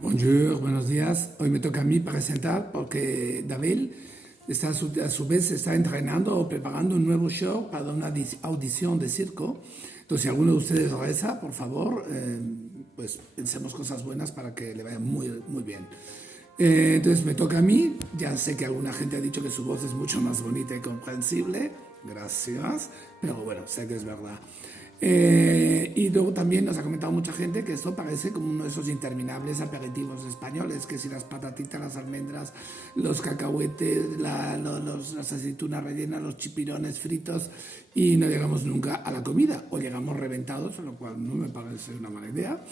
Bonjour, buenos días. Hoy me toca a mí presentar porque David a su vez está entrenando o preparando un nuevo show para una audición de circo. Entonces, si alguno de ustedes reza, por favor, pues pensemos cosas buenas para que le vaya muy, muy bien. Entonces me toca a mí. Ya sé que alguna gente ha dicho que su voz es mucho más bonita y comprensible. Gracias. Pero bueno, sé que es verdad. Y luego también nos ha comentado mucha gente que esto parece como uno de esos interminables aperitivos españoles, que si las patatitas, las almendras, los cacahuetes, las aceitunas rellenas, los chipirones fritos, y no llegamos nunca a la comida, o llegamos reventados, lo cual no me parece una mala idea.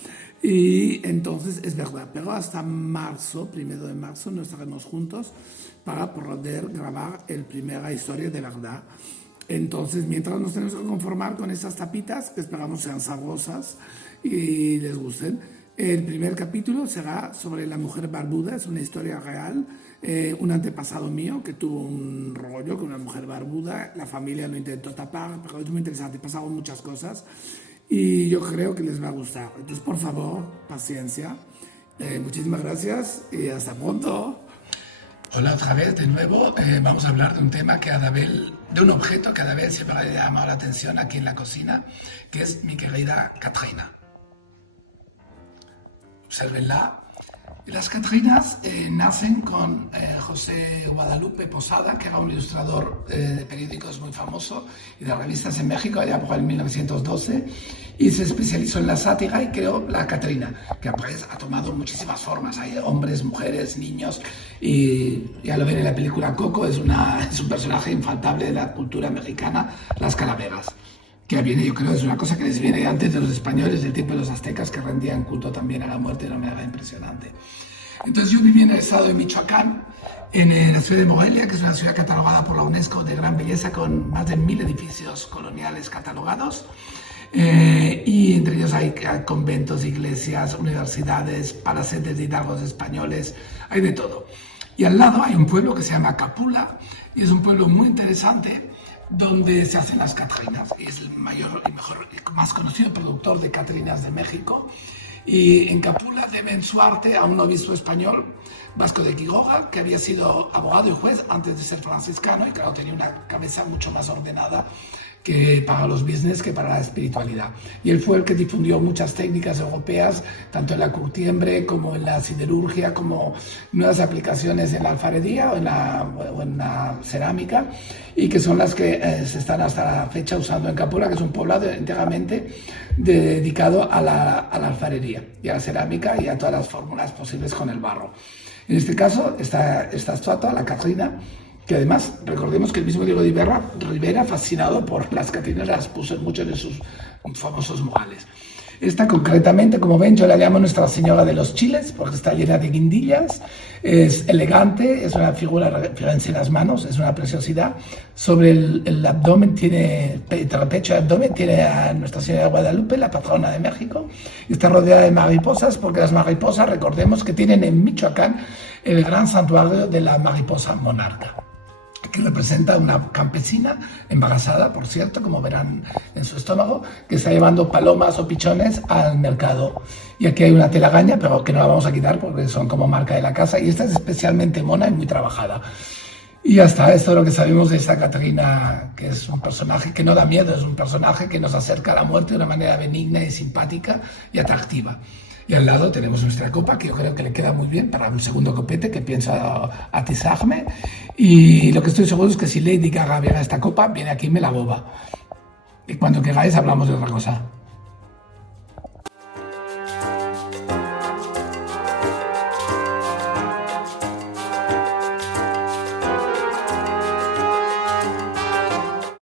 Y entonces es verdad, pero hasta marzo, 1 de marzo, no estaremos juntos para poder grabar el primera historia de verdad. Entonces, mientras nos tenemos que conformar con estas tapitas, que esperamos sean sabrosas y les gusten, el primer capítulo será sobre la mujer barbuda. Es una historia real, un antepasado mío que tuvo un rollo con una mujer barbuda, la familia lo intentó tapar, pero es muy interesante, pasaron muchas cosas y yo creo que les va a gustar. Entonces, por favor, paciencia, muchísimas gracias y hasta pronto. Hola otra vez, de nuevo. Vamos a hablar de un tema de un objeto que a Adabel siempre le ha llamado la atención aquí en la cocina, que es mi querida Katrina. Obsérvenla. Las Catrinas nacen con José Guadalupe Posada, que era un ilustrador de periódicos muy famoso y de revistas en México, allá por el 1912, y se especializó en la sátira y creó la Catrina, que pues, ha tomado muchísimas formas. Hay hombres, mujeres, niños, y ya lo ven en la película Coco, es un personaje infaltable de la cultura mexicana, las calaveras. Que viene, yo creo, es una cosa que les viene antes de los españoles, del tiempo de los aztecas, que rendían culto también a la muerte de una manera impresionante. Entonces yo viví en el estado de Michoacán, en la ciudad de Morelia, que es una ciudad catalogada por la UNESCO de gran belleza, con más de 1000 edificios coloniales catalogados, y entre ellos hay conventos, iglesias, universidades, palacetes de hidalgos españoles, hay de todo. Y al lado hay un pueblo que se llama Capula, y es un pueblo muy interesante, donde se hacen las Catrinas, y es el mayor y mejor, más conocido productor de Catrinas de México. Y en Capula deben su arte a un obispo español, Vasco de Quiroga, que había sido abogado y juez antes de ser franciscano, y claro, tenía una cabeza mucho más ordenada que para los business que para la espiritualidad. Y él fue el que difundió muchas técnicas europeas, tanto en la curtiembre como en la siderurgia, como nuevas aplicaciones en la alfarería o en la cerámica, y que son las que se están hasta la fecha usando en Capula, que es un poblado enteramente dedicado a la alfarería y a la cerámica y a todas las fórmulas posibles con el barro. En este caso, esta estatua, la Catrina, que además, recordemos que el mismo Diego de Rivera, fascinado por las Catrinas, las puso en muchos de sus famosos murales. Esta concretamente, como ven, yo la llamo Nuestra Señora de los Chiles, porque está llena de guindillas, es elegante, es una figura, fíjense las manos, es una preciosidad. Sobre el abdomen el pecho y abdomen tiene a Nuestra Señora de Guadalupe, la patrona de México, y está rodeada de mariposas, porque las mariposas, recordemos que tienen en Michoacán el gran santuario de la mariposa monarca, que representa una campesina embarazada, por cierto, como verán en su estómago, que está llevando palomas o pichones al mercado. Y aquí hay una telaraña, pero que no la vamos a quitar porque son como marca de la casa, y esta es especialmente mona y muy trabajada. Y ya está, esto es lo que sabemos de esta Catrina, que es un personaje que no da miedo, es un personaje que nos acerca a la muerte de una manera benigna y simpática y atractiva. Y al lado tenemos nuestra copa, que yo creo que le queda muy bien para un segundo copete que pienso atizarme. Y lo que estoy seguro es que si Lady Gaga viera esta copa, viene aquí y me la boba. Y cuando queráis hablamos de otra cosa.